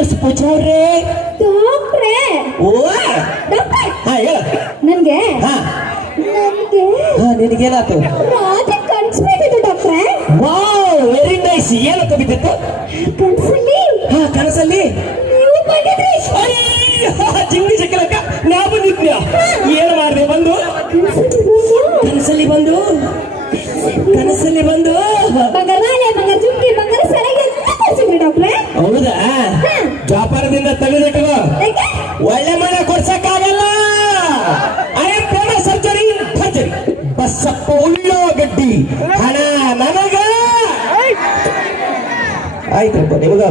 Nurse ಪೂಜಾ ಅವ್ರೆ. ಡಾಕ್ಟ್ರೇ ಓ ಡಾಕ್ಟ್ರೇ ಹಾ ಹೇಳ. ನನ್ಗೆ ಹಾ ನನ್ಗೆ ಹಾ ನಿನಗೇನಾಯ್ತು? ರಾತ್ರಿ ಕನ್ಸ್ಬಿಟ್ಟಿತ್ತು ಡಾಕ್ಟ್ರೇ. Wow very nice. ಏನಂತ ಬಿದ್ದಿತ್ತು? ಕನ್ಸಲ್ಲಿ ಹಾ ಕನಸಲ್ಲಿ ನೀವು ಬಂದಿದ್ರಿ. ಜಿಂಗಿ ಚಕ್ಕಲಕ್ಕ ನಾ ಬಂದಿದ್ನ್ಯಾ. ಏನು ಮಾಡಿದೆ ಬಂದು? ಕನಸಲ್ಲಿ ಬಂದು ಕನಸಲ್ಲಿ ಬಂದು ಬಂಗಾರ ಮಾಲೆ ಬಂಗಾರ ಜುಮ್ಕಿ ಬಂಗಾರ ಸರಿಗೆ ಎಲ್ಲ ಕೊಡ್ಸಿದ್ರಿ ಡಾಕ್ಟ್ರೇ. ಹೌದಾ? ವ್ಯಾಪಾರದಿಂದ ತೆಗೆದಿಟ್ಟುಕೋ. ಒಳ್ಳೆ ಮನೆ ಕೊಡ್ಸಕ್ಕಾಗಲ್ಲ. I am famous surgery surgery Basappa ಉಳ್ಳಾಗಡ್ಡಿ. ಹಣ ನನಗ. ಆಯ್ತಪ್ಪ ನಿಮಗ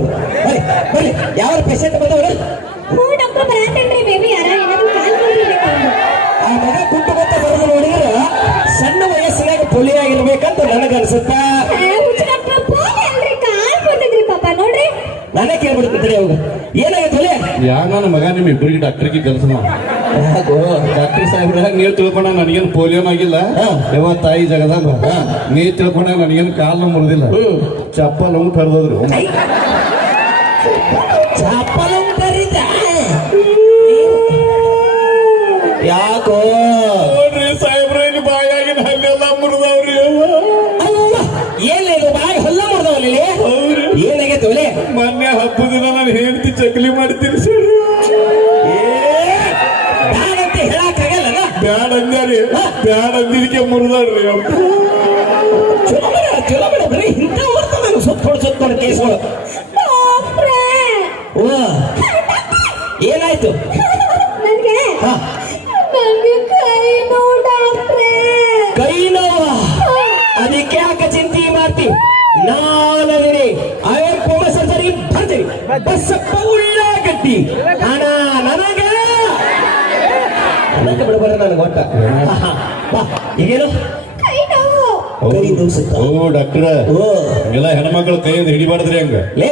ಬರ್ರಿ. ಯಾವ ಪೇಷಂಟ್ ಬಂದವರು? ಹ್ಞೂ ಡಾಕ್ಟ್ರ್ ಬರಾತೇನ್ರಿ ಬೇಬಿ ಯಾರ ಏನಾದ್ರು ಕಾಲ್ ಬಂದಿರ್ಬೇಕು. ಆ ಮಗ ಕುಂಟು ಗೊತ್ತ ಬರೋದು ನೋಡಿದ್ರೆ ಸಣ್ಣ ವಯಸ್ಸಿನಾಗ ಪೊಲಿ ಆಗಿರ್ಬೇಕಂತ ನನಗನ್ಸುತ್ತ. ಡಾಕ್ಟ್ರ್ ಪೋಲಿ ಅಲ್ರಿ ಕಾಲ್ ಬಂದಿದ್ರಿ ಪಾಪ ನೋಡ್ರಿ. ನಾನೇ ಕೇಳ್ಬಿಡ್ತೀನಿ ಅವಾಗ ಏನಾಗೈತೆ ಯಾ ನನ್ನ ಮಗ ನಿಮ್ ಇಬ್ಬರಿಗೆ ಡಾಕ್ಟರ್ಗೆ ಕೆಲಸ ಡಾಕ್ಟರ್ ಸಾಹೇಬ್ರ ನೀವ್ ತಿಳ್ಕೊಂಡ ನನಗೇನು ಪೋಲಿಯೋನ್ ಆಗಿಲ್ಲ. ಯಾವ ತಾಯಿ ಜಗದಾಗ ನೀವ್ ತಿಳ್ಕೊಂಡ ನನಗೇನು ಕಾಲ ಮುರಿದಿಲ್ಲ. ಚಪ್ಪಲ್ ಅವ್ನು ಕರೆದೋದ್ರು. ಚಪ್ಪಲ ಯಾಕೋ ಸಾಹೇಬ್ರ ಬಾಯಾಗಿನ ಹಲ್ಲೆಲ್ಲ ಮುರಿದವ್ರಿ. ಏನಿದು ಬಾಯಿ ಹೊಲ್ಲ ಮುರಿದವಲ್ಲಿ ಏನಾಗೈತೆ ಒಲೆ? ಮೊನ್ನೆ ಹಬ್ಬದ ದಿನ ನಾನು ಹೆಂಡತಿ ಚಕ್ಲಿ ಮಾಡ್ತೀನಿ ಸರ್. ಬ್ಯಾಡಂತ ಹೇಳಕ್ಕಾಗಲ್ಲ. ಬ್ಯಾಡ ಅಂದ್ಯಾರಿ ಬ್ಯಾಡ ಅಂದಿದ್ದಕ್ಕೆ ಮುರಿದಾಡ್ರಿ. ಚಲೋ ಬೇಡ ಬರೀ ಇಂಥ ಬರ್ತದೆ ಸುತ್ತ ಕೇಸ್ಗಳು. ಡಾಕ್ಟ್ರೇ ಓ ಏನಾಯ್ತು? ನನ್ಗೆ ಹಾ ನನ್ಗೆ ಕೈ ನೋವು ಡಾಕ್ಟ್ರೇ. ಕೈ ನೋವ? ಅದಕ್ಕೆ ಯಾಕೆ ಚಿಂತೆ ಮಾಡ್ತಿ? ನಾನದಿನಿ. ಐ ಆಮ್ ಫೇಮಸ್ ಸರ್ಜರಿ ಬರ್ತೀವಿ. ಬಸ್ಸಪ್ಪ ಉಳ್ಳಾಗಡ್ಡಿ. ಹಣ ನನಗೆ. ನನಗೆ ಬಿಡಬಾರ ನನಗೆ ಒಟ್ಟ. ಬಾ ಈಗೇನು? ಕೈ ನೋವು. ಕೈ ನೋವುಸುತ್ತ? ಓ ಡಾಕ್ಟರ್ ಓ ಎಲ್ಲ ಹೆಣ್ಮಕ್ಳು ಕೈಯಿಂದ ಹಿಡಿಬಾರ್ದ್ರಿ ಹಂಗ. ಲೇ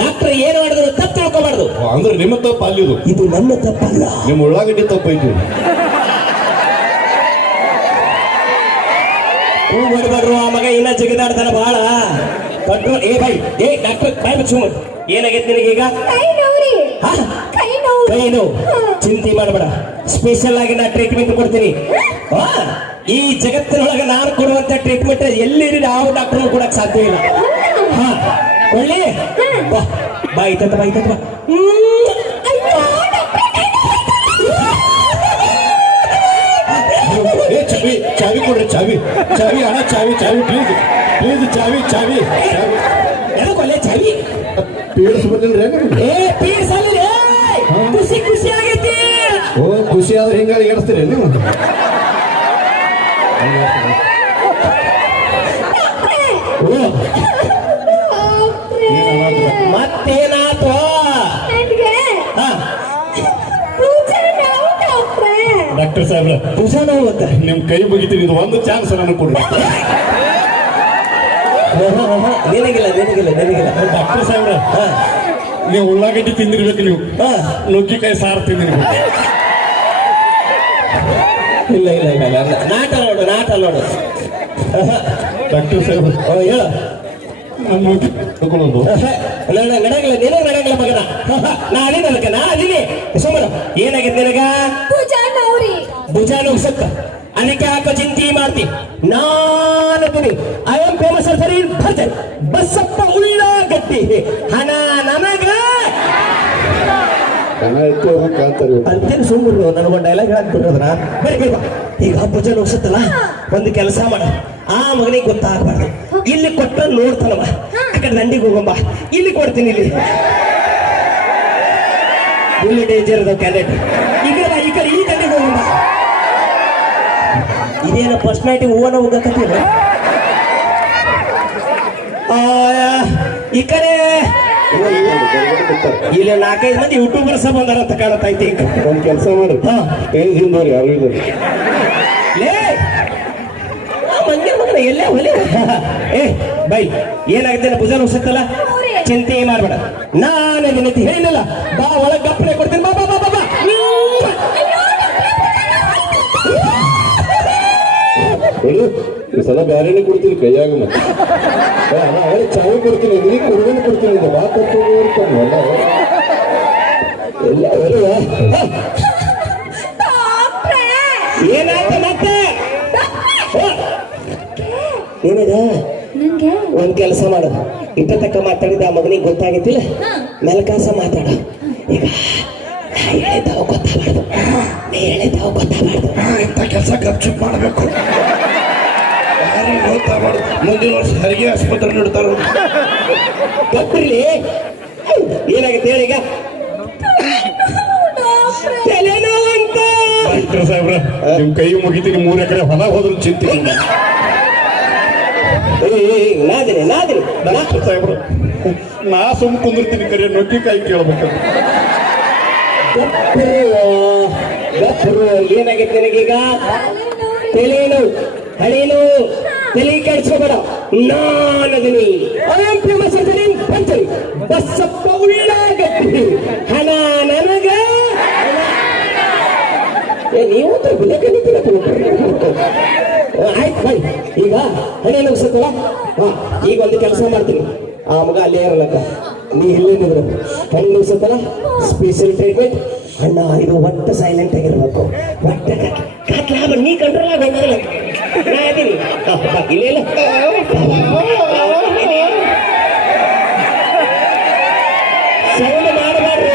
ಡಾಕ್ಟರ್ ಏನು ಮಾಡಿದ್ರು ತಪ್ಪು ತಿಳ್ಕೊಬಾರ್ದು. ಅಂದ್ರೆ ನಿಮ್ಮ ತಪ್ಪು ಅಲ್ಲಿದು. ಇದು ನನ್ನ ತಪ್ಪಲ್ಲ. ನಿಮ್ಮ ಉಳ್ಳಾಗಡ್ಡಿ ತಪ್ಪೈತಿ. ಹೂ ಹೊಡಿಬಾರ್ರು. ಆ ಮಗ ಇನ್ನ ಜಗದಾಡ್ತಾನ ಬಹಳ. ಕಂಟ್ರೋಲ್. ಏ ಬೈ ಏ ಡಾಕ್ಟರ್ ಬಾಯ್ ಮುಚ್ಚು. ಏನಾಗೈತೆ ನಿನಗೀಗ? ಕೈ ನೋವ್ರಿ. ಕೈ ನೋವು. ಕೈ ನೋವು ಚಿಂತೆ ಮಾಡಬೇಡ. ಸ್ಪೆಷಲ್ ಆಗಿ ನಾ ಟ್ರೀಟ್ಮೆಂಟ್ ಕೊಡ್ತೀನಿ. ಈ ಜಗತ್ತಿನೊಳಗೆ ನಾನು ಕೊಡುವಂತ ಟ್ರೀಟ್ಮೆಂಟ್ ಎಲ್ಲಿ ಯಾವ ಡಾಕ್ಟರ್ ಕೊಡಕ್ ಸಾಧ್ಯ ಇಲ್ಲ. ಹಾ ಒಳ್ಳೆ ಬಾಯ್ ತತ್ತ ಬಾಯ್ ತತ್ತ. ಚಾವಿ ಚಾವಿ ಕೊಡ್ರಿ. ಚಾವಿ ಚಾವಿ ಹಣ ಚಾವಿ ಚಾವಿ ಪ್ಲೀಸ್ ಪ್ಲೀಸ್ ಚಾವಿ ಚಾವಿ ಎದಕ್ಕೊಲ್ಲೆ ಚಾವಿ? ಪೀಡ್ಸ್ ಬಂದಿಲ್ರಿ? ಏ ಪೀಸ್ ಅಲ್ಲಿ ಖುಷಿ ಖುಷಿ ಆಗೈತಿ. ಓ ಖುಷಿ ಆದ್ರೆ ಹಿಂಗಾಗಿ ಎಡಿಸ್ತೀರಿ ನೀವು? ಮತ್ತೇನಾತು? ಡಾಕ್ಟರ್ ಸಾಹೇಬ್ರ ಭುಜ ನೋವು ಅಂತ ನಿಮ್ ಕೈ ಮುಗಿತೀರಿ. ಇದು ಒಂದು ಚಾನ್ಸ್ ನನಗೆ ಕೊಡ್ರಿ. ನಿನಗಿಲ್ಲ. ಡಾಕ್ಟರ್ ಸಾಹೇಬ್ರ ನೀವು ಉಳ್ಳಾಗಡ್ಡಿ ತಿಂದಿರ್ಬೇಕು. ನೀವು ನುಗ್ಗಿಕಾಯಿ ಸಾರು ತಿಂದಿರ್ಬೇಕು. ಇಲ್ಲ ನಾಟ ನೋಡು. ಡಾಕ್ಟರ್ ಸಾಹೇಬ್ರ ಹೇಳ. ನಾನು ನುಗ್ಗಿ ತಗೊಳ್ಳೋದು ನಡಂಗಿಲ್ಲ. ನಿನಗೆ ನಡಂಗಿಲ್ಲ ಮಗನ. ನಾ ಅದೀನಿ ಸುಮ್ಮನೆ. ಏನಾಗಿದೆ ನಿನಗ? ಭುಜ ನೋವ್ಸಕ್ಕ. ಅದಕ್ಕೆ ಯಾಕೆ ಚಿಂತೆ ಮಾಡ್ತಿ? ನಾನದೀನಿ. ಐ ಆಮ್ ಫೇಮಸ್ ಸರ್ಜರಿ ಬರ್ತಾರೆ. ಬಸ್ಸಪ್ಪ ಉಳ್ಳಾಗಡ್ಡಿ. ಹಣ ನನಗ. ಅಂತೇನು ಸುಮ್ಮರು ನನಗೊಂದು ಡೈಲಾಗ್ ಹೇಳಕ್ಬಿಟ್ರದ್ರ. ಬರೀ ಈಗ ಭುಜ ನೋವ್ಸತ್ತಲ್ಲ, ಒಂದು ಕೆಲಸ ಮಾಡ. ಆ ಮಗನಿಗೆ ಗೊತ್ತಾಗಬಾರ್ದು. ಇಲ್ಲಿ ಕೊಟ್ಟ ನೋಡ್ತಾನವ. ಆ ಕಡೆ ದಂಡಿಗೆ ಹೋಗಂಬ. ಇಲ್ಲಿ ಕೊಡ್ತೀನಿ. ಇಲ್ಲಿ ಡೇಂಜರ್ ಅದ ಕ್ಯಾಂಡಿಡೇಟ್. ಈ ಕಡೆ ಈ ದಂಡಿಗೆ ಹೋಗಂಬ. ಇದೇನ ಫಸ್ಟ್ ನೈಟಿಗೆ ಹೂವನ ಹೋಗಕತ್ತೀರ? ಈ ಕಡೆ ಇಲ್ಲಿ 4-5 ಮಂದಿ ಯೂಟ್ಯೂಬರ್ಸ್ ಬಂದಾರ ಅಂತ ಕಾಣತೈತಿ. ಒಂದು ಕೆಲಸ ಮಾಡಿ ಹಿಂದೋರಿ ಯಾರು ಇದ್ದಾರೆ. ಮಂಗೆ ಮಗನ ಎಲ್ಲೇ ಹೊಲಿ. ಏ ಬೈ ಏನಾಗುತ್ತೆ? ಭುಜ ನೋವ್ಸತ್ತಲ್ಲ, ಚಿಂತೆ ಮಾಡ್ಬೇಡ. ನಾನು ನಿನತಿ ಹೇಳಿಲ್ಲ. ಬಾ ಒಳಗೆ ಗಪ್ಪನೆ ಕೊಡ್ತೀನಿ. ಬಾ ಬಾ ಬಾ ಬಾ. ಈ ಸಲ ಬ್ಯಾರೇನೆ ಕೊಡ್ತೀನಿ ಕೈಯಾಗ ಮತ್ತೆ ಚಾವಿ ಕೊಡ್ತೀನಿ ನೀ ಕೊಡುಗೇನೆ ಕೊಡ್ತೀನಿ ಮಾತಾಡ್ತಾ ಎಲ್ಲ ಏನಾಯ್ತ ಮತ್ತೆ ಏನಿದ ನಂಗೆ ಒಂದ್ ಕೆಲಸ ಮಾಡು ಇಟ್ಟ ತಕ್ಕ ಮಾತಾಡಿದ ಆ ಮಗನಿಗೆ ಗೊತ್ತಾಗೈತಿಲ್ಲ ಮೆಲ್ಕಾಸ ಮಾತಾಡ ಈಗ ನಾ ಹೇಳಿದ್ದಾವ ಗೊತ್ತಾಗಬಾರ್ದು ನೀ ಹೇಳಿದ್ದಾವ ಗೊತ್ತಾಗಬಾರ್ದು ಇಂಥ ಕೆಲಸ ಗಪ್ಚುಪ್ ಮಾಡಬೇಕು ಯಾರಿಗೆ ಗೊತ್ತಾಗಬಾರ್ದು ಮುಂದಿನ ವರ್ಷ ಹೆರಿಗೆ ಆಸ್ಪತ್ರೆ ನೀಡ್ತಾರ ಗೊತ್ತಿರ್ಲಿ ಏನಾಗುತ್ತೆ ಹೇಳಿ ಈಗ ತಲೆನೋವಂತ ಡಾಕ್ಟರ್ ಸಾಹೇಬ್ರ ನಿಮ್ ಕೈ ಮುಗಿತೀನಿ 3 ಎಕರೆ ಹೊಲ ಹೋದ್ರು ಚಿಂತೆ ಇಲ್ಲ. ನಾದಿನಿ ಡಾಕ್ಟರ್ ಸಾಹೇಬ್ರ ನಾ ಸುಮ್ ಕುಂದಿರ್ತೀನಿ ಕರೆ ನುಗ್ಗಿಕಾಯಿ ಕೇಳ್ಬೇಕು ಏನಾಗೈತೆ ನನಗೀಗ ತಲೆನು ಹಳೇನು ತಲೆ ಕೆಡಿಸ್ಕೋಬೇಡ ನಾನದಿನಿ ಪಂಚರಿ ಬಸ್ಸಪ್ಪ ಉಳ್ಳಾಗತ್ತಿ ಹಣ ನನಗ ನೀವು ಆಯ್ತು ಬೈ ಈಗ ಹಣೆ ನುಗ್ಸತ್ತಲ್ಲ ಹಾ ಈಗ ಒಂದು ಕೆಲಸ ಮಾಡ್ತೀನಿ ಆ ಮಗ ಅಲ್ಲೇ ಇರಲಕ್ಕ ನೀ ಇಲ್ಲೇ ನಿದ್ರು ಹಣೆ ನುಗ್ಸತ್ತಲ್ಲ ಸ್ಪೆಷಲ್ ಟ್ರೀಟ್ಮೆಂಟ್ ಅಣ್ಣ ಇದು ಒಟ್ಟು ಸೈಲೆಂಟ್ ಆಗಿರ್ಬೇಕು ಒಟ್ಟ ಕತ್ಲಾಗ ನೀ ಕಂಟ್ರೋಲ್ ಆಗಲ್ಲ ನಾ ಇದೀನಿ ಇಲ್ಲ ಸೌಂಡ್ ಮಾಡಬಾರ್ದು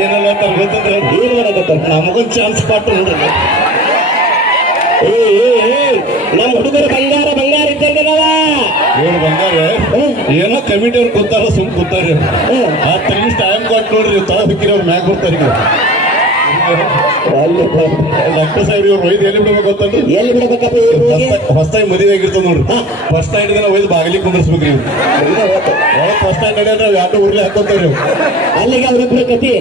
ಏನೆಲ್ಲ ಗೊತ್ತಂದ್ರೆ ಏನು ಮಾಡಕತ್ತ ನಮಗೊಂದು ಚಾನ್ಸ್ ಪಾಟ್ ನೋಡ್ರಿ ನಮ್ಮ ಹುಡುಗರು ಬಂಗಾರ ಇದ್ದಂಗದವ ಇವ್ರು ಬಂಗಾರ ಏನೋ ಕಮಿಟಿ ಅವ್ರು ಕೂತಾರ ಸುಮ್ ಕೂತಾರ ಆ ತಗ್ಗಿಸ್ ಟೈಮ್ ಕೊಟ್ಟು ನೋಡ್ರಿ ತಳ ಬಿಕ್ಕಿರಿ ಅವ್ರು ಮ್ಯಾಗ ಬರ್ತಾರ ಡಾಕ್ಟರ್ ಸಾಹೇಬ್ ಇವ್ರು ಒಯ್ದು ಎಲ್ಲಿ ಬಿಡ್ಬೇಕು ಗೊತ್ತಂದ್ರೆ ಎಲ್ಲಿ ಬಿಡಬೇಕಪ್ಪ ಹೊಸದಾಗಿ ಮದುವೆ ಆಗಿರ್ತದ ನೋಡ್ರಿ ಫಸ್ಟ್ ಟೈಮ್ ದಿನ ಒಯ್ದು ಬಾಗಿಲಿಗೆ ಕುಂದಿರ್ಸ್ಬೇಕ್ರಿ ಫಸ್ಟ್ ಟೈಮ್ ನಡೆಯಂದ್ರೆ ಯಾರು ಉರ್ಲಿ ಹಾಕೋತಾರ್ರಿ ಅಲ್ಲಿಗೆ ಅವ್ರಿಬ್ರು ಕತಿ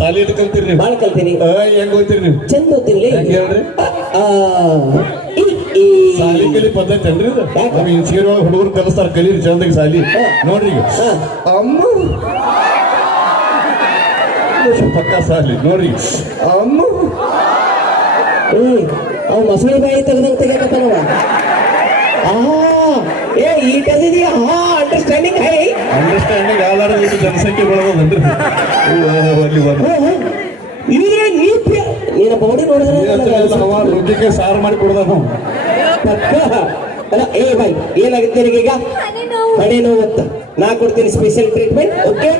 ಸಾಲಿ ಇಟ್ಕೊಂತೀರಿ ನೀವು ಬಾಳ ಕಲ್ತೀನಿ ಹೆಂಗ್ ಹೋಗ್ತೀರಿ ನೀವು ಚಂದ ಓದ್ತೀನಿ ಹೆಂಗ್ ಹೇಳ್ರಿ ಸಾಲಿ ಕಲಿ ಪದ್ಧತಿ ಅನ್ರಿ ಇದು ನಮ್ ಇಂಚಿಗೇರಿ ಒಳಗೆ ಹುಡುಗರು ಕಲಿಸ್ತಾರ ಕಲೀರಿ ಚಂದಾಗಿ ಸಾಲಿ ನೋಡ್ರಿ ಈಗ ಅಮ್ಮ ಪಕ್ಕ ಸಾಲಿ ನೋಡ್ರಿ ಅಮ್ಮ ಅವ್ ಮೊಸಳೆ ಬಾಯಿ ತೆಗ್ದಂಗ್ ತೆಗಿಯಕತ್ತಾನವ ಏ ಈ ಕದಿದೀಯ ಅಂಡರ್ಸ್ಟ್ಯಾಂಡಿಂಗ್ ಹೈ ಅಂಡರ್ಸ್ಟ್ಯಾಂಡಿಂಗ್ ಆಧಾರದ ಜನಸಂಖ್ಯೆ ಬೆಳೆದನ್ರಿ ಇದ್ರೆ ನೀನ ಬಾಡಿ ನೋಡಿದ್ರೆ ನುಗ್ಗಿಕಾಯಿ ಸಾರು ಮಾಡಿ ಕೊಡ್ದ ನಾವು ಪಕ್ಕ ಅಲ್ಲ ಏ ಬಾಯ್ ಏನಾಗುತ್ತೆ ನಿನಗೀಗ ಹಣೆ ನೋವು ಅಂತ ನಾ ಕೊಡ್ತೀನಿ special treatment okay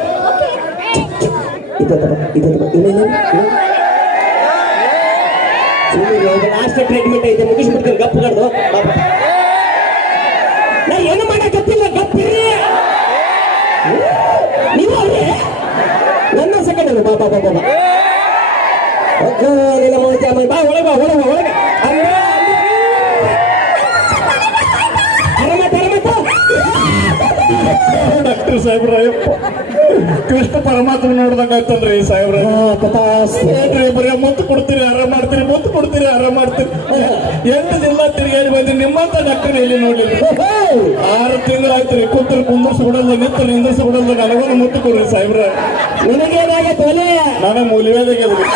last treatment ಐತೆ ಮುಗಿಸ್ಬಿಡ್ತೀನಿ ಗಪ್ ಕಡ್ದು ನಾ ಏನು ಮಾಡಕತ್ತಿಲ್ಲ ಗಪ್ಪಿರಿ ನೀವು ಅವ್ರೆ ಒಂದೊಂದು ಸೆಕೆಂಡ್ ಅಲ್ಲ ಬಾಬಾ ಬಾಬಾ ಬಾ ಒಳಗ ಒಳಗ ಡಾಕ್ಟರ್ ಸಾಹೇಬ್ರ ಕೃಷ್ಣ ಪರಮಾತ್ಮ ನೋಡ್ದಂಗ ಆಯ್ತಲ್ರಿ ಸಾಹೇಬ್ರ ಬರೀ ಮುತ್ತು ಕೊಡ್ತೀರಿ ಆರಾಮ್ ಮಾಡ್ತೀರಿ ಮುತ್ತು ಕೊಡ್ತೀರಿ ಆರಾಮ್ ಮಾಡ್ತೀರಿ 8 ಜಿಲ್ಲಾ ತಿರುಗಾಡಿ ಬಂದ್ರಿ ನಿಮ್ಮಂತ ಡಾಕ್ಟರ್ ಎಲ್ಲಿ ನೋಡ್ಲಿಲ್ಲ 6 ತಿಂಗಳಾಯ್ತ್ರಿ ಕೂತ್ರು ಕುಂದರ್ಸಿ ಬಿಡಲ್ಲ ನಿಂದರ್ಸಿ ಬಿಡಲ್ಲ ನನಗೊಂದು ಮುತ್ತು ಕೊಡ್ರಿ ಸಾಹೇಬ್ರ ನಿನಗೇನಾಗೈತೆ ಒಲೆ ನಾನು ಮೂಲಿವೇದಾಗ್ಯದ್ರಿ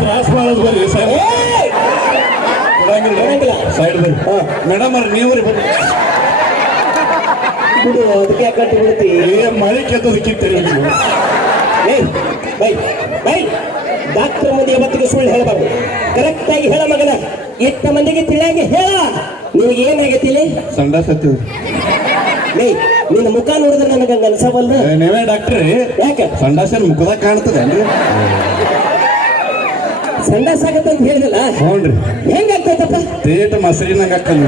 ತ್ರಾಸ್ ಮಾಡೋದು ಬರ್ರಿ ಸಾಹೇಬ್ರ ಸೈಡ್ ಬನ್ನಿ ಮೇಡಮ್ ಅವ್ರ ನೀವ್ರಿ ಬನ್ನಿ ಬಿಡು ಅದಕ್ಕೆ ಕಟ್ಟಿ ಬಿಡ್ತಿ ಮಳೆ ಕೆತ್ತದಕ್ಕಿಂತೀರಿ ಬೈ ಡಾಕ್ಟರ್ ಮಂದಿ ಯಾವತ್ತಿಗೆ ಸುಳ್ಳು ಹೇಳಬಾರ್ದು ಕರೆಕ್ಟ್ ಆಗಿ ಹೇಳ ಮಗನ ಇಟ್ಟ ಮಂದಿಗೆ ತಿಳಿಯಾಗಿ ಹೇಳ ನಿನಗೆ ಏನಾಗೈತಿ ಸಂಡಾಸ್ ಹತ್ತಿದ್ರಿ ನಿನ್ನ ಮುಖ ನೋಡಿದ್ರೆ ನನಗೆ ಹಂಗ ಅನ್ಸವಲ್ಲ ನೀವೇ ಡಾಕ್ಟ್ರಿ ಯಾಕೆ ಸಂಡಾಸನ್ ಮುಖದಾಗ ಕಾಣ್ತದೇನ್ರಿ ಸಂಡಾಸ್ ಆಗತ್ತ ಅಂತ ಹೇಳಿದಲ್ಲ ಹ್ಞೂನ್ರಿ ಹೆಂಗಾಗ್ತೈತಪ್ಪ ತೇಟ ಮೊಸರಿನಂಗ ಹಾಕಲ್ಲ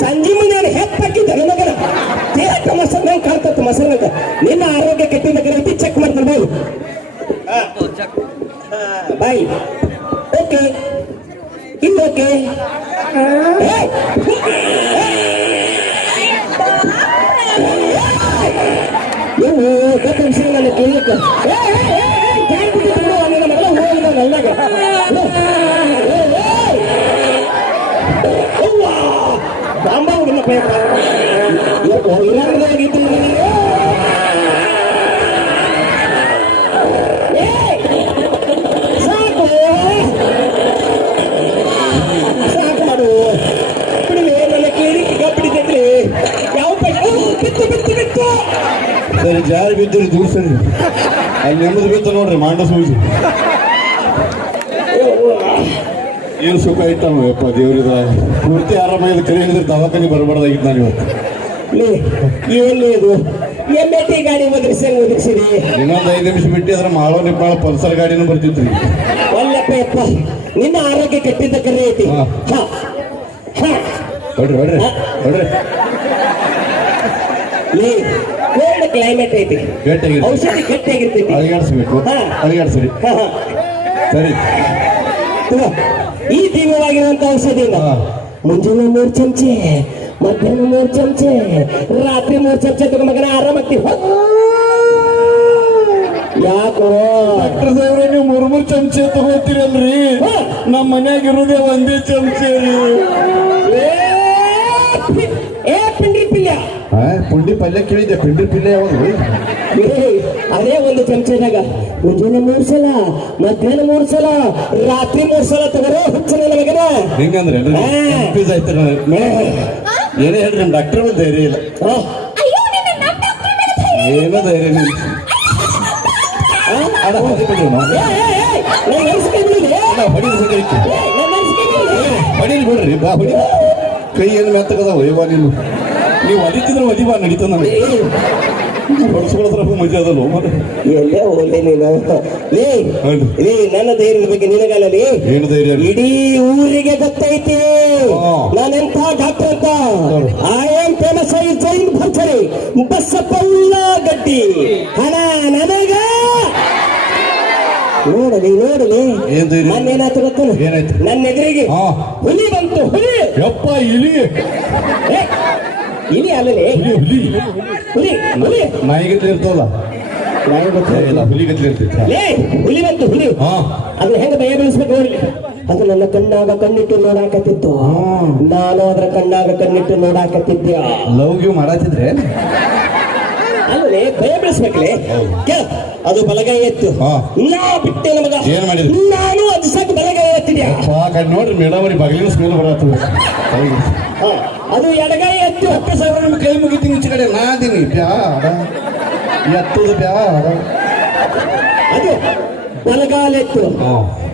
ಸಂಜೆ ಮುಂದೆ ಹೆಪ್ಪಾಕಿದ್ದ ಮಗನ ತೇಟ ಮೊಸರು ಕಾಣ್ತತ್ತ ಮೊಸರಿನಂಗ ನಿನ್ನ ಆರೋಗ್ಯ ಕೆಟ್ಟಿದ್ದ ಚೆಕ್ ಮಾಡ್ತಾರೆ ಬಾಯ್ ಓಕೆ ಇದು ಓಕೆ ಏನು ಗೊತ್ತಿಸಿ ನನ್ನ ಕೇಳಲಿಕ್ಕೆ ನಿನ್ನ ಮಗಳ ಹೋಗಿಲ್ಲ ನಲ್ಲಾಗ ಬಾಂಬ ಹುಡುಗ ಸಾಕು ಬಿದ್ದಿರಿ ದೂರ ಸರಿ ಅಲ್ಲಿ ನೆಮ್ಮದಿ ಬಿತ್ತ ನೋಡ್ರಿ ಮಾಂಡ ಸೂಜಿ ಏನು ಸುಖ ಇಟ್ಟವ ಯಪ್ಪ ದೇವ್ರಿದ ಪೂರ್ತಿ ಆರಾಮಾಗಿ ಕರೆ ಹೇಳಿದ್ರೆ ದವಾಖಾನೆ ಬರಬಾರ್ದಾಗಿತ್ತು ನಾನು ಇವತ್ತು ಎಲ್ಲಿ ಇದು ಎಮ್ಮೆ ಗಾಡಿ ಒದಗಿಸಿರಿ ಇನ್ನೊಂದು 5 ನಿಮಿಷ ಬಿಟ್ಟು ಅದ್ರ ಮಾಳೋ ನಿಪ್ಪಾಳ ಪಲ್ಸರ್ ಗಾಡಿನೂ ಬರ್ತಿತ್ರಿ ಒಳ್ಳೆಪ್ಪ ಯಪ್ಪ ನಿನ್ನ ಆರೋಗ್ಯ ಕೆಟ್ಟಿದ್ದ ಕರೆ ಐತಿ ಹಾ. ಹಾ. ಹಾ. ಹೊಡ್ರಿ ಹೊಡ್ರಿ ಹೊಡ್ರಿ ಕೋಲ್ಡ್ ಕ್ಲೈಮೇಟ್ ಐತಿ ಗಟ್ಟಿಯಾಗಿರ್ತೀವಿ ಔಷಧಿ ಗಟ್ಟಿಯಾಗಿರ್ತೈತಿ ಅಳಿಗಾಡ್ಸ್ಬೇಕು ಹಾ. ಅಳಿಗಾಡ್ಸ್ರಿ ಹಾ, ಹಾ. ಸರಿ ತಗೋ. ಈ ದಿವ್ಯವಾಗಿರುವಂತ ಔಷಧಿನ ಹಾ. ಮುಂಜಾನೆ 3 ಚಮಚೆ ಮಧ್ಯಾಹ್ನ 3 ಚಮಚೆ ರಾತ್ರಿ 3 ಚಮಚೆ ತಗೋ ಮಗನ ಆರಾಮಾಗ್ತೀವಿ ಯಾಕೋ ಡಾಕ್ಟರ್ ಸಾಹೇಬ್ರೆ ನೀವು 3 ಚಮಚೆ ತಗೋತೀರಲ್ರಿ ಹಾ. ನಮ್ಮ ಮನ್ಯಾಗ ಇರೋದೇ ಒಂದೇ ಚಮಚೆ ರೀ ಏ ಪಿಂಡ್ರಿ ಪಿಲ್ಯ ಪುಂಡಿ ಪಲ್ಯ ಕೇಳಿದ್ದೆ ಪಿಂಡಿ ಪಿಲ್ಲೆ ಯಾವಾಗ ಅದೇ ಒಂದು ಚಮಚದಾಗ ಮುಂಜಾನೆ 3 ಸಲ ಮಧ್ಯಾಹ್ನ 3 ಸಲ ರಾತ್ರಿ 3 ಸಲ ತಗೋರೋ ಹುಚ್ಚನ ಮಗನ ಹಿಂಗಂದ್ರೆ ಹಾ. ಕನ್ಫ್ಯೂಸ್ ಆಯ್ತು ಏನೇ ಹೇಳ್ರಿ ನಮ್ಮ ಡಾಕ್ಟರ್ ಧೈರ್ಯ ಇಲ್ಲ ಹಾ. ಅಯ್ಯೋ ನಿನ್ನ ನಮ್ಮ ಡಾಕ್ಟರ್ ಮೇಲೆ ಧೈರ್ಯ. ಏನೋ ಧೈರ್ಯ ಇಲ್ಲ ಅದ ಹೊಡಿಬಿಡ್ರಿ ನಾವು ನಂಗ್ ಅನ್ಸ್ಕೊಂಡ್ಬಿಟ್ಟಿದೆ. ಹೊಡಿದು ಹೋಗೈತಿ ನಂಗ್ ಅನ್ಸ್ಕೊಂಡ್ಬಿಟ್ಟಿದೆ. ಹೊಡಿಲಿ ಬಿಡ್ರಿ ಬಾ ಹೊಡಿ ಕೈ ಏನು ಮೆತ್ತಗದ ಒಯ್ಯವಾ ನೀವು ಹೊಡಿತಿದ್ರೆ ಒದಿಬಾ ನಡೀತದ ನಮಗೆ ಹೊಡ್ಸ್ಕೊಳತ್ರ ಮಜಾ ಅದಲ್ಲ ಮತ್ತೆ ಎಲ್ಲೇ ಹೋಗ್ಲಿ ನೀನು ಲೇ ಹೌದು. ಲೇ ನನ್ನ ಧೈರ್ಯದ ಬಗ್ಗೆ ನಿನಗಲ್ಲಲಿ ಏನು ಧೈರ್ಯ ರೀ? ಇಡೀ ಊರಿಗೆ ಗೊತ್ತೈತಿ ಹಾ. ನಾನೆಂತ ಡಾಕ್ಟರ್ ಅಂತ ಹೌದು. ಐ ಆಮ್ ಫೇಮಸ್ ಆಗಿ ಜೈನ್ ಭರ್ಚರಿ ಬಸ್ಸಪ್ಪ ಉಳ್ಳಾಗಡ್ಡಿ ಹಣ ನನಗ ನೋಡಲಿ ಏನ್ ಧೈರ್ಯ? ಮೊನ್ನೇನಾಯ್ತು ಗೊತ್ತಲ್ಲ ಏನಾಯ್ತು? ನನ್ನ ಎದುರಿಗೆ ಹಾ. ಹುಲಿ ಬಂತು ಹುಲಿ ಯಪ್ಪ ಇಲಿ ಏ, ಇಲಿ ಅಲ್ಲಲೇ ಹುಲಿ ಹುಲಿ ಹುಲಿ ನಾಯಿಗತ್ಲೆ ಇರ್ತವಲ್ಲ ನಾಯಿ ಗೊತ್ತಿಲ್ಲ. ಇಲ್ಲ ಹುಲಿಗತ್ಲೆ ಇರ್ತೈತಿ ಲೇ ಹುಲಿ ಬಂತು ಹುಲಿ ಹಾ ಅದು ಹೆಂಗ ಭಯ ಬೀಳಿಸ್ಬೇಕು ನೋಡ್ಲಿ ಅದು ನನ್ನ ಕಣ್ಣಾಗ ಕಣ್ಣಿಟ್ಟು ನೋಡಾಕತ್ತಿತ್ತು ನಾನು ಅದರ ಕಣ್ಣಾಗ ಕಣ್ಣಿಟ್ಟು ನೋಡಾಕತ್ತಿದ್ದೆ ಲವ್ ಗಿವ್ ಮಾಡತ್ತಿದ್ರೆ ಅಲ್ಲೇ ಭಯ ಬೀಳಿಸ್ಬೇಕಲೇ ಕೇಳ ಅದು ಬಲಗೈ ಎತ್ತು ಹಾ. ನಾ ಬಿಟ್ಟೆ ನಮಗ ಏನ್ ಮಾಡಿದ್ರಿ? ನಾನು ಅದು ಸಾಕು ಬಲಗೈ ಎತ್ತಿದ್ಯಾ ಕಡೆ ನೋಡ್ರಿ ಮೇಡಮರಿ ಬಗಲಿನ ಸ್ಮೆಲ್ ಬರತ್ತದ ಅದು ಎಡಗೈ ಎತ್ತು ಡಾಕ್ಟರ್ ಸಾಹೇಬ್ರ ನಿಮ್ಮ ಕೈ ಮುಗಿತೀನಿ ಈಚೆ ಕಡೆ ನಾದೀನಿ ಬ್ಯಾಡ ಎತ್ತದ ಬ್ಯಾಡ ಅದು ಬಲಗಾಲ ಎತ್ತು ಹಾ.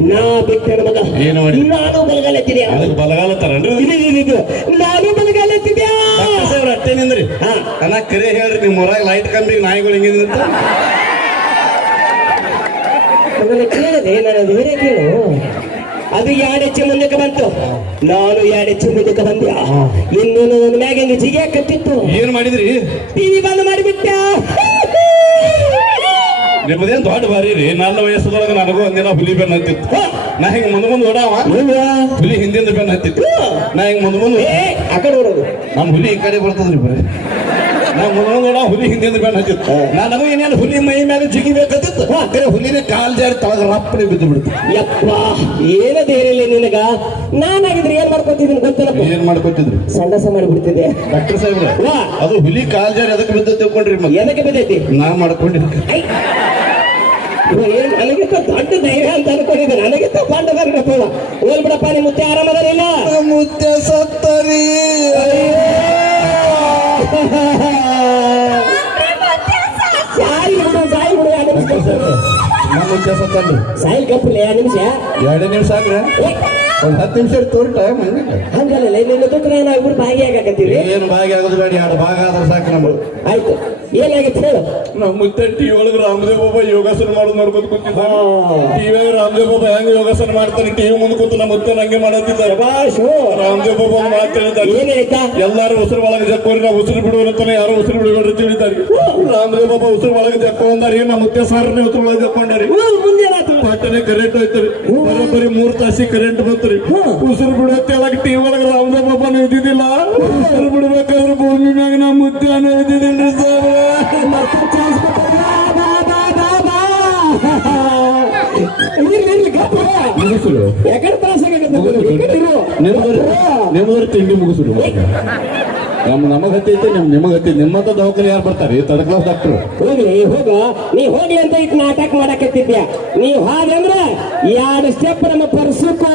ನಾ ಬಿಟ್ಟೆ ನಮಗ ಏನು ಮಾಡಿ? ನಾನು ಬಲಗಾಲ ಎತ್ತಿದ್ಯಾ ಅದಕ್ಕೆ ಬಲಗಾಲ ತರನ್ರಿ ಇದು ನಾನು ಬಲಗಾಲ ಎತ್ತಿದ್ಯಾ ಡಾಕ್ಟರ್ ಸಾಹೇಬ್ರ ಅಟ್ಟೆ ನಿಂದ್ರಿ ಹಾ. ಅನ್ನ ಕರೆ ಹೇಳ್ರಿ ನಿಮ್ಮ ಹೊರಗೆ ಲೈಟ್ ಕಂಬಿಗೆ ನಾಯಿಗಳು ಹೆಂಗೆ ನಿಂತ ಅದನ್ನ ಕೇಳದೆ ನಾನು ಅದು ಬೇರೆ ಕೇಳು ಅದು 2 ಹೆಜ್ಜೆ ಮುಂದಕ್ಕೆ ಬಂತು ನಾನು 2 ಹೆಜ್ಜೆ ಮುಂದಕ್ಕೆ ಬಂದ್ಯಾ ಇನ್ನು ನನ್ನ ಮ್ಯಾಗ ಜಿಗೆ ಕಟ್ಟಿತ್ತು ಏನ್ ಮಾಡಿದ್ರಿ ಟಿವಿ ಬಂದ್ ಮಾಡಿಬಿಟ್ಟ ನಿಮ್ಮದೇನ್ ದೊಡ್ಡ ಬಾರಿ ರೀ ನನ್ನ ವಯಸ್ಸದೊಳಗೆ ನನಗೂ ಒಂದಿನ ಹುಲಿ ಬೆನ್ನ ಹತ್ತಿತ್ತು ನಾ ಹಿಂಗ್ ಮುಂದ್ ಓಡಾವ ಹುಲಿ ಹಿಂದಿಂದ ಬೆನ್ನ ಹತ್ತಿತ್ತು ನಾ ಹಿಂಗ್ ಮುಂದ್ ಏ ಆ ಕಡೆ ನೋಡೋದು ನಮ್ಮ ಹುಲಿ ಈ ಕಡೆ ಬರ್ತದ್ರಿ ಬರೀ ನಾ ಮುಂದ್ ಓಡಾವ ಹುಲಿ ಹಿಂದಿಂದ ಬೆನ್ನ ಹತ್ತಿತ್ತು ನನಗೂ ಏನೇನು ಹುಲಿ ಮೈ ಮೇಲೆ ಜಿಗಿಬೇಕತ್ತಿತ್ತು ಕರೆ ಹುಲಿನ ಕಾಲ್ ಜಾರಿ ತಳಗ ರಪ್ಪನೆ ಬಿದ್ದು ಬಿಡ್ತು ಯಪ್ಪ ಏನ ಧೈರ್ಯ ನಿನಗ ನಾನಾಗಿದ್ರೆ ಏನ್ ಮಾಡ್ಕೊತಿದ್ದೀನಿ ಗೊತ್ತಲ್ಲಪ್ಪ ಏನ್ ಮಾಡ್ಕೊತಿದ್ರಿ ಸಂಡಸ ಮಾಡಿಬಿಡ್ತಿದ್ದೆ ಡಾಕ್ಟರ್ ಸಾಹೇಬ್ರ ವಾ. ಅದು ಹುಲಿ ಕಾಲ್ ಜಾರಿ ಅದಕ್ಕೆ ಬಿದ್ದು ತಿಳ್ಕೊಂಡ್ರಿ ಮತ್ತೆ ಎದಕ್ಕೆ ಬಿದ್ದೈತಿ ನಾ ಮಾಡ್ಕೊಂಡಿದ್ದೆ ಐ. ಇವಾಗ ಏನ್ ನನಗಿಂತ ದೊಡ್ಡ ಧೈರ್ಯ ಅಂತ ಅನ್ಕೊಂಡಿದ್ದೆ ನನಗಿಂತ ಪಾಂಡವರ್ಗಪ್ಪ ಹೋಲ್ ಬಿಡಪ್ಪ ನಿಮ್ಮ ಮುತ್ತೆ ಆರಾಮದಾರಿಲ್ಲ ಮುತ್ತೆ ಸತ್ತರಿ ಸಾಯಿ ಬಿಡು ಸಾಯಿ ಬಿಡು 2 ನಿಮಿಷ ನಮ್ಮ ಮುತ್ತೆ ಸತ್ತಲ್ರಿ ಸಾಯಿಲ್ ಕಪ್ಪಲೆ 2 ನಿಮಿಷ 2 ನಿಮಿಷ ಆಗ್ರೆ ಒಂದ್ 10 ನಿಮಿಷ ತೋರಿ ಟೈಮ್ ಹಂಗೆ ಹಂಗಲ್ಲ ನಿನ್ನ ದುಃಖ ನಾವು ಇಬ್ರು ಭಾಗಿಯಾಗತ್ತೀವಿ ಏನು ಭಾಗ ಆಗೋದು ಬೇಡ 2 ಭಾಗ ಆದ್ರೆ ಸಾಕು ನಮ್ಗೆ ಆಯ್ತು ಏನಾಗಿತ್ತು ಹೇಳು ನಮ್ಮ ಮುತ್ತೆ ಟಿವಿ ಒಳಗೆ ರಾಮದೇವ್ ಬಾಬಾ ಯೋಗಾಸನ ಮಾಡೋದು ನೋಡ್ಕೊತ ಕೂತಿದ್ದ ಟಿವಿ ರಾಮದೇವ್ ಬಾಬಾ ಹೆಂಗ್ ಯೋಗಾಸನ ಮಾಡ್ತಾನೆ ಟಿವಿ ಮುಂದೆ ಕೂತು ನಮ್ಮ ಮುತ್ತೆ ಹಂಗೆ ಮಾಡತ್ತಿದ್ದಾರೆ ಬಾಶು ರಾಮದೇವ್ ಬಾಬಾ ಒಂದು ಮಾತು ಹೇಳಿದ್ದಾರೆ ಏನಾಯ್ತಾ ಎಲ್ಲಾರು ಉಸಿರು ಒಳಗೆ ಜಕ್ಕೋರಿ ನಾವು ಉಸಿರು ಬಿಡುವಂತಾನೆ ಯಾರು ಉಸಿರು ಬಿಡಬೇಡ್ರಿ ತಿಳಿತಾರೆ ರಾಮದೇವ್ ಬಾಬಾ ಉಸಿರು ಒಳಗೆ ಜಕ್ಕೋ ಅಂದಾರಿ ನಮ್ಮ ಮುತ್ತೆ ಸಾರನೇ ಉಸಿರು ಒಳಗೆ ಜಕ್ಕೊಂಡಾರಿ ಮುಂದೆ ಏನಾಯ್ತು ಪಟ್ಟನೆ ಕರೆಂಟ್ ಹೋಯ್ತರಿ ಬರೋಬ್ಬರಿ 3 ತಾಸಿ ಕರೆಂಟ್ ಬಂತ್ರಿ ಉಸಿರು ಬಿಡುತ್ತೆ ಒಳಗೆ ಟಿವಿ ಒಳಗೆ ರಾಮದೇವ್ ಬಾಬಾ ಇದ್ದಿದ್ದಿಲ್ಲ ಉಸಿರು ಬಿಡ್ಬೇಕಾದ್ರೆ ಭೂಮಿ ಮ್ಯಾಗ ನಮ್ಮ ಮುತ್ತೆ ಅನ್ನೋ ಇದ್ದಿದ್ದಿಲ್ರಿ ಸರ್ ಮುಗಿಸಿರು ಯಾಕಡೆ ತ್ರಾಸ ನಿಮ್ಮದ್ರ ತಿಂಡಿ ಮುಗಿಸಿರು ನಮಗ್ ಹತ್ತೈತೆ ನಿಮಗ್ ಹತ್ತೈತೆ ನಿಮ್ಮಂತ ದವಾಖಾನೆ ಯಾರು ಬರ್ತಾರೆ ಥರ್ಡ್ ಕ್ಲಾಸ್ ಡಾಕ್ಟರ್ ಹೋಗ್ಲಿ ಹೋಗ ನೀ ಹೋಗ್ಲಿ ಅಂತ ಇಟ್ಟು ನಾಟಕ ಮಾಡಕತ್ತಿದ್ಯಾ ನೀವ್ ಹಾಗಂದ್ರ 2 ಸ್ಟೆಪ್ ನಮ್ಮ ಪರ್ಸಕ್ಕೂ